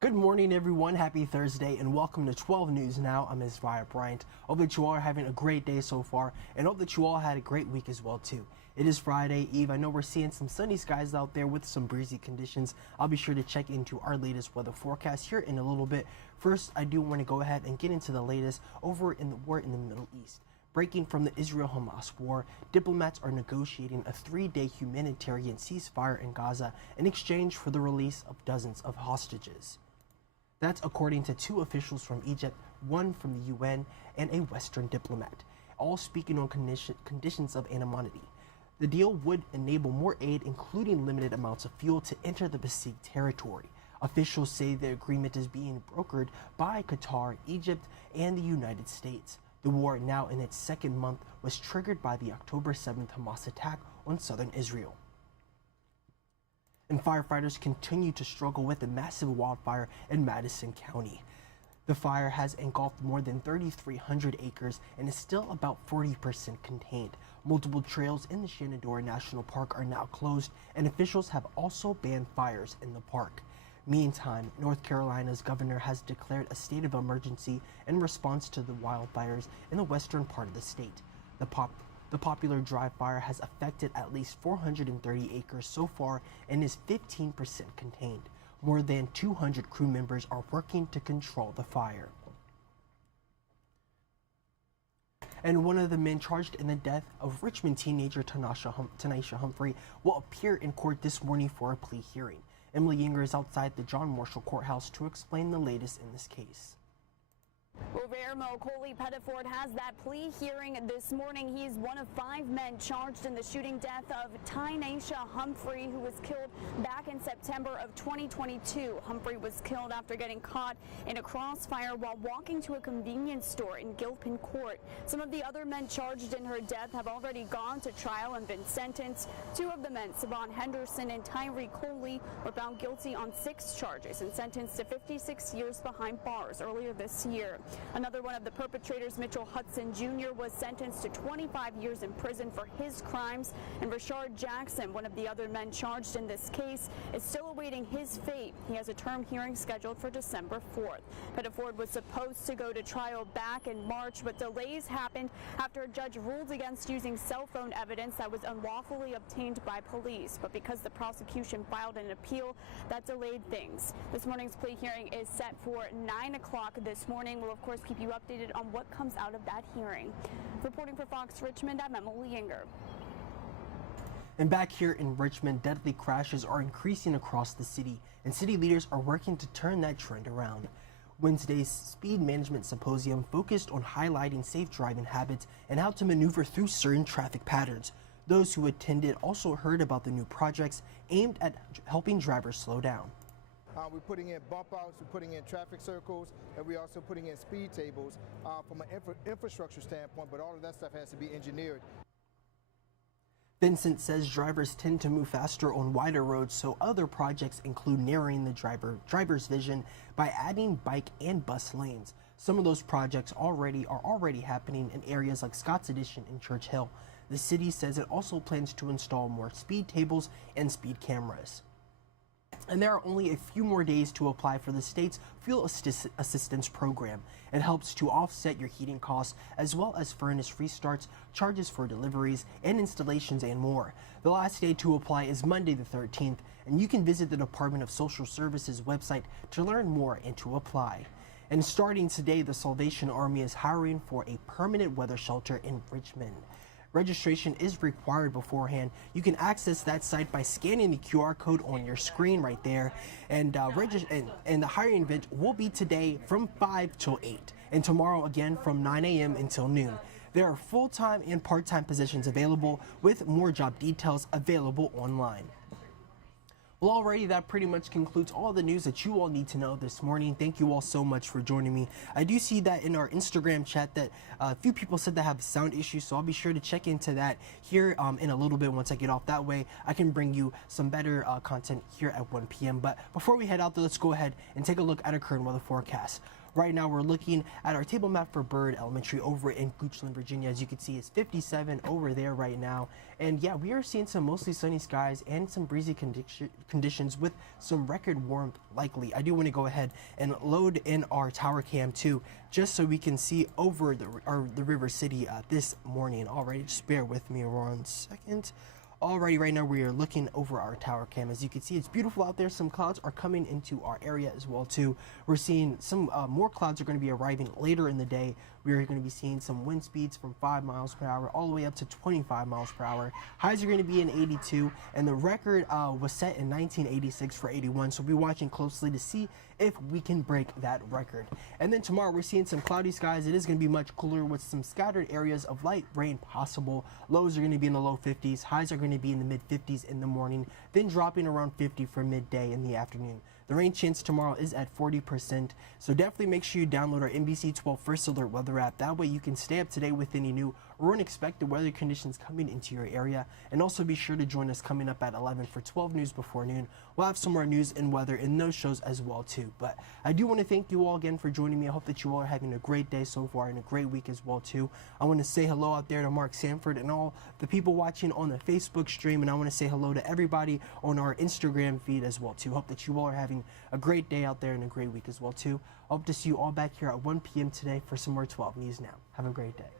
Good morning, everyone. Happy Thursday, and welcome to 12 News Now. I'm Isaiah Bryant. Hope that you all are having a great day so far, and hope that you all had a great week as well, too. It is Friday Eve. I know we're seeing some sunny skies out there with some breezy conditions. I'll be sure to check into our latest weather forecast here in a little bit. First, I do want to go ahead and get into the latest over in the war in the Middle East. Breaking from the Israel-Hamas war, diplomats are negotiating a 3-day humanitarian ceasefire in Gaza in exchange for the release of dozens of hostages. That's according to 2 officials from Egypt, 1 from the UN, and a Western diplomat, all speaking on conditions of anonymity. The deal would enable more aid, including limited amounts of fuel, to enter the besieged territory. Officials say the agreement is being brokered by Qatar, Egypt, and the United States. The war, now in its second month, was triggered by the October 7th Hamas attack on southern Israel. And firefighters continue to struggle with a massive wildfire in Madison County. The fire has engulfed more than 3,300 acres and is still about 40% contained. Multiple trails in the Shenandoah National Park are now closed, and officials have also banned fires in the park. Meantime, North Carolina's governor has declared a state of emergency in response to the wildfires in the western part of the state. The popular dry fire has affected at least 430 acres so far and is 15% contained. More than 200 crew members are working to control the fire. And one of the men charged in the death of Richmond teenager Tanisha Humphrey will appear in court this morning for a plea hearing. Emily Yinger is outside the John Marshall Courthouse to explain the latest in this case. Guillermo Coley Pettiford has that plea hearing this morning. He's one of 5 men charged in the shooting death of Tanisha Humphrey, who was killed back in September of 2022. Humphrey was killed after getting caught in a crossfire while walking to a convenience store in Gilpin Court. Some of the other men charged in her death have already gone to trial and been sentenced. 2 of the men, Savon Henderson and Tyree Coley, were found guilty on 6 charges and sentenced to 56 years behind bars earlier this year. Another one of the perpetrators, Mitchell Hudson Jr., was sentenced to 25 years in prison for his crimes, and Rashard Jackson, one of the other men charged in this case, is still awaiting his fate. He has a term hearing scheduled for December 4th. Pettiford was supposed to go to trial back in March, but delays happened after a judge ruled against using cell phone evidence that was unlawfully obtained by police. But because the prosecution filed an appeal, that delayed things. This morning's plea hearing is set for 9 o'clock this morning. We'll, of course, keep you updated on what comes out of that hearing. Reporting for Fox Richmond, I'm Emily Yinger. And back here in Richmond, deadly crashes are increasing across the city, and city leaders are working to turn that trend around. Wednesday's Speed Management Symposium focused on highlighting safe driving habits and how to maneuver through certain traffic patterns. Those who attended also heard about the new projects aimed at helping drivers slow down. We're putting in bump outs, we're putting in traffic circles, and we're also putting in speed tables from an infrastructure standpoint, but all of that stuff has to be engineered. Vincent says drivers tend to move faster on wider roads, so other projects include narrowing the driver's vision by adding bike and bus lanes. Some of those projects are already happening in areas like Scott's Addition and Church Hill. The city says it also plans to install more speed tables and speed cameras. And there are only a few more days to apply for the state's fuel assistance program. It helps to offset your heating costs as well as furnace restarts, charges for deliveries and installations, and more. The last day to apply is Monday the 13th, and you can visit the Department of Social Services website to learn more and to apply. And starting today, the Salvation Army is hiring for a permanent weather shelter in Richmond. Registration is required beforehand. You can access that site by scanning the QR code on your screen right there. And the hiring event will be today from 5 till 8, and tomorrow again from 9 a.m. until noon. There are full-time and part-time positions available, with more job details available online. Well, already that pretty much concludes all the news that you all need to know this morning. Thank you all so much for joining me. I do see that in our Instagram chat that a few people said they have sound issues, so I'll be sure to check into that here in a little bit once I get off. That way I can bring you some better content here at 1 p.m. But before we head out there, let's go ahead and take a look at our current weather forecast. Right now we're looking at our table map for Byrd Elementary over in Goochland, Virginia. As you can see, it's 57 over there right now. And yeah, we are seeing some mostly sunny skies and some breezy conditions with some record warmth likely. I do want to go ahead and load in our tower cam too, just so we can see over the River City this morning. Alrighty, just bear with me 1 second. Alrighty, right now we are looking over our tower cam. As you can see, it's beautiful out there. Some clouds are coming into our area as well too. We're seeing some more clouds are going to be arriving later in the day. We are going to be seeing some wind speeds from 5 miles per hour all the way up to 25 miles per hour. Highs are going to be in 82, and the record was set in 1986 for 81. So we'll be watching closely to see if we can break that record. And then tomorrow we're seeing some cloudy skies. It is going to be much cooler with some scattered areas of light rain possible. Lows are going to be in the low 50s. Highs are going to be in the mid 50s in the morning, then dropping around 50 for midday in the afternoon. The rain chance tomorrow is at 40%, so definitely make sure you download our NBC 12 First Alert weather app. That way you can stay up to date with any new or unexpected weather conditions coming into your area. And also be sure to join us coming up at 11 for 12 news before noon. We'll have some more news and weather in those shows as well too. But I do want to thank you all again for joining me. I hope that you all are having a great day so far and a great week as well too. I want to say hello out there to Mark Sanford and all the people watching on the Facebook stream, and I want to say hello to everybody on our Instagram feed as well too. Hope that you all are having a great day out there and a great week as well too. I hope to see you all back here at 1 p.m. today for some more 12 News Now. Have a great day.